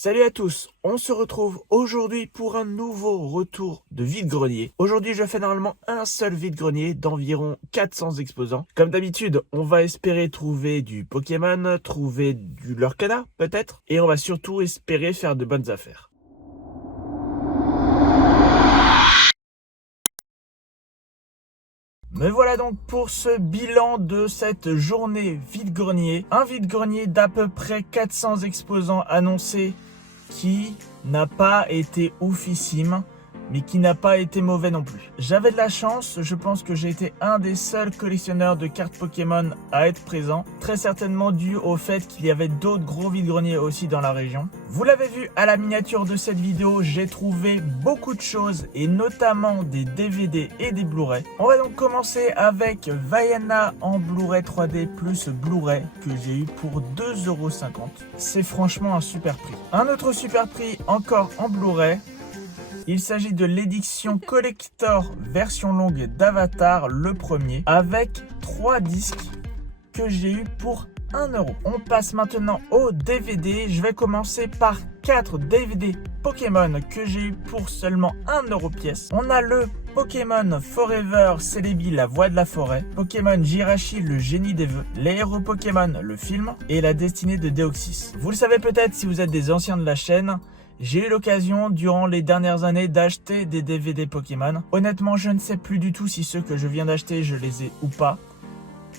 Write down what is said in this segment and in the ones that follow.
Salut à tous, on se retrouve aujourd'hui pour un nouveau retour de vide-grenier. Aujourd'hui je fais normalement un seul vide-grenier d'environ 400 exposants. Comme d'habitude, on va espérer trouver du Pokémon, trouver du Lurkana peut-être, et on va surtout espérer faire de bonnes affaires. Me voilà donc pour ce bilan de cette journée vide-grenier. Un vide-grenier d'à peu près 400 exposants annoncés qui n'a pas été oufissime, mais qui n'a pas été mauvais non plus. J'avais de la chance, je pense que j'ai été un des seuls collectionneurs de cartes Pokémon à être présent, très certainement dû au fait qu'il y avait d'autres gros vide-greniers aussi dans la région. Vous l'avez vu à la miniature de cette vidéo, j'ai trouvé beaucoup de choses et notamment des DVD et des Blu-ray. On va donc commencer avec Vaiana en Blu-ray 3D plus Blu-ray que j'ai eu pour 2,50 €. C'est franchement un super prix. Un autre super prix encore en Blu-ray. Il s'agit de l'édition collector version longue d'Avatar, le premier, avec 3 disques que j'ai eu pour 1 €. On passe maintenant au DVD. Je vais commencer par 4 DVD Pokémon que j'ai eu pour seulement 1 € pièce. On a le Pokémon Forever Celebi, la voix de la forêt, Pokémon Jirachi, le génie des vœux, les héros Pokémon, le film, et la destinée de Deoxys. Vous le savez peut-être si vous êtes des anciens de la chaîne, j'ai eu l'occasion durant les dernières années d'acheter des DVD Pokémon. Honnêtement, je ne sais plus du tout si ceux que je viens d'acheter, je les ai ou pas.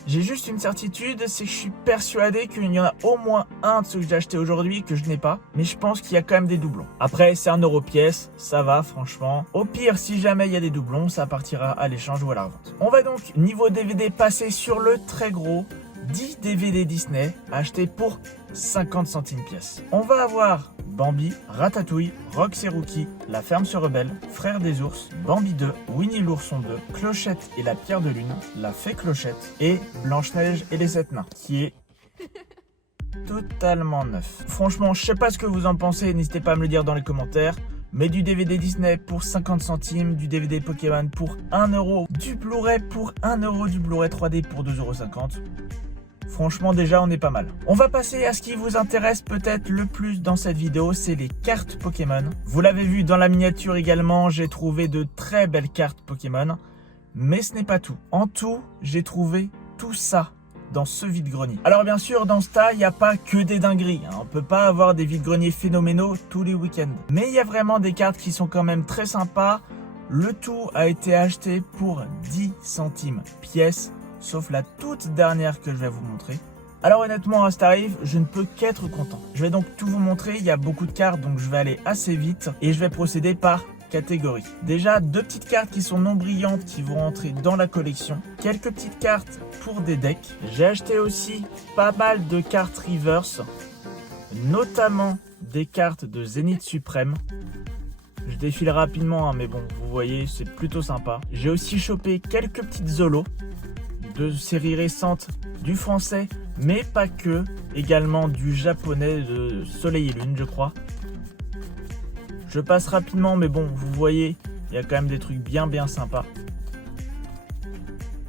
J'ai juste une certitude, c'est que je suis persuadé qu'il y en a au moins un de ceux que j'ai acheté aujourd'hui que je n'ai pas. Mais je pense qu'il y a quand même des doublons. Après, c'est 1 € pièce, ça va franchement. Au pire, si jamais il y a des doublons, ça partira à l'échange ou à la revente. On va donc, niveau DVD, passer sur le très gros 10 DVD Disney achetés pour 50 centimes pièce. On va avoir Bambi, Ratatouille, Rox et Rookie, La Ferme se rebelle, Frères des ours, Bambi 2, Winnie l'ourson 2, Clochette et la pierre de lune, La fée Clochette et Blanche-Neige et les 7 nains, qui est totalement neuf. Franchement, je sais pas ce que vous en pensez, n'hésitez pas à me le dire dans les commentaires. Mais du DVD Disney pour 50 centimes, du DVD Pokémon pour 1 €, du Blu-ray pour 1 €, du Blu-ray 3D pour 2,50 €. Franchement, déjà, on est pas mal. On va passer à ce qui vous intéresse peut-être le plus dans cette vidéo, c'est les cartes Pokémon. Vous l'avez vu dans la miniature également, j'ai trouvé de très belles cartes Pokémon. Mais ce n'est pas tout. En tout, j'ai trouvé tout ça dans ce vide-grenier. Alors bien sûr, dans ce tas, il n'y a pas que des dingueries. On ne peut pas avoir des vide-greniers phénoménaux tous les week-ends. Mais il y a vraiment des cartes qui sont quand même très sympas. Le tout a été acheté pour 10 centimes pièce. Sauf la toute dernière que je vais vous montrer. Alors honnêtement, à ce tarif, je ne peux qu'être content. Je vais donc tout vous montrer, il y a beaucoup de cartes, donc je vais aller assez vite et je vais procéder par catégorie. Déjà, 2 petites cartes qui sont non brillantes qui vont rentrer dans la collection. Quelques petites cartes pour des decks. J'ai acheté aussi pas mal de cartes reverse, notamment des cartes de Zénith Suprême. Je défile rapidement, mais bon, vous voyez, c'est plutôt sympa. J'ai aussi chopé quelques petites Zolos de séries récentes du français, mais pas que, également du japonais de Soleil et Lune, je crois. Je passe rapidement, mais bon, vous voyez, il y a quand même des trucs bien sympas.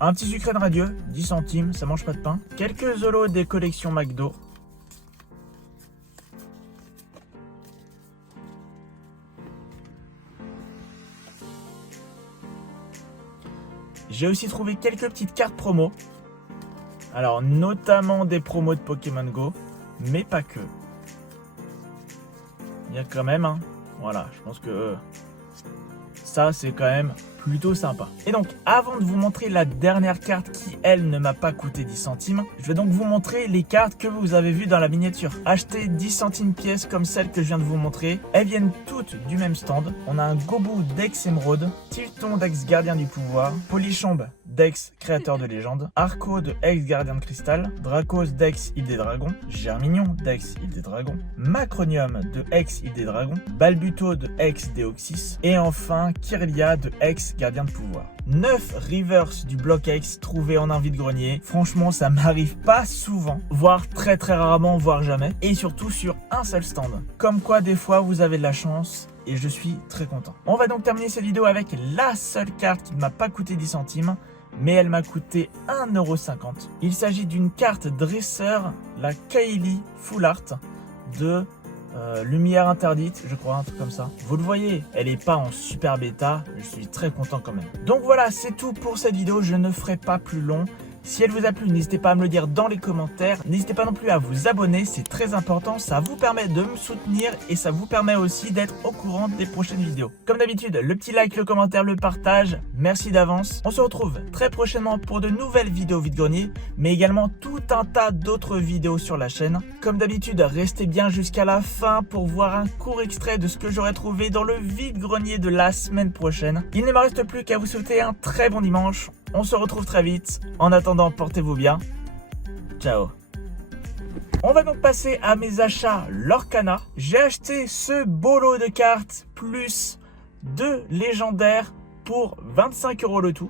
Un petit sucré de radieux, 10 centimes, ça mange pas de pain. Quelques Zolos des collections McDo. J'ai aussi trouvé quelques petites cartes promo. Alors, notamment des promos de Pokémon Go, mais pas que. Il y a quand même, voilà, je pense que ça, c'est quand même plutôt sympa. Et donc, avant de vous montrer la dernière carte qui, elle, ne m'a pas coûté 10 centimes, je vais donc vous montrer les cartes que vous avez vues dans la miniature. Achetez 10 centimes pièce comme celle que je viens de vous montrer. Elles viennent toutes du même stand. On a un Gobou Dex Émeraude, Tilton Dex Gardien du Pouvoir, Polichombe Dex Créateur de Légende, Arco de Ex Gardien de Cristal, Dracos Dex Île des Dragons, Germignon Dex Île des Dragons, Macronium de Ex Île des Dragons, Balbuto de Ex Deoxys, et enfin Kirlia de Ex Gardien de Pouvoir. 9 reverse du bloc X trouvés en un vide-grenier. Franchement, ça m'arrive pas souvent, voire très rarement, voire jamais. Et surtout sur un seul stand. Comme quoi, des fois, vous avez de la chance et je suis très content. On va donc terminer cette vidéo avec la seule carte qui ne m'a pas coûté 10 centimes, mais elle m'a coûté 1,50 €. Il s'agit d'une carte dresseur, la Kaili Full Art de lumière interdite, je crois, un truc comme ça. Vous le voyez, elle est pas en super bêta, je suis très content quand même. Donc voilà, c'est tout pour cette vidéo, je ne ferai pas plus long. Si elle vous a plu, n'hésitez pas à me le dire dans les commentaires. N'hésitez pas non plus à vous abonner, c'est très important. Ça vous permet de me soutenir et ça vous permet aussi d'être au courant des prochaines vidéos. Comme d'habitude, le petit like, le commentaire, le partage. Merci d'avance. On se retrouve très prochainement pour de nouvelles vidéos vide-grenier, mais également tout un tas d'autres vidéos sur la chaîne. Comme d'habitude, restez bien jusqu'à la fin pour voir un court extrait de ce que j'aurai trouvé dans le vide-grenier de la semaine prochaine. Il ne me reste plus qu'à vous souhaiter un très bon dimanche. On se retrouve très vite. En attendant, portez-vous bien. Ciao. On va donc passer à mes achats Lorcana. J'ai acheté ce beau lot de cartes plus 2 légendaires pour 25 € le tout.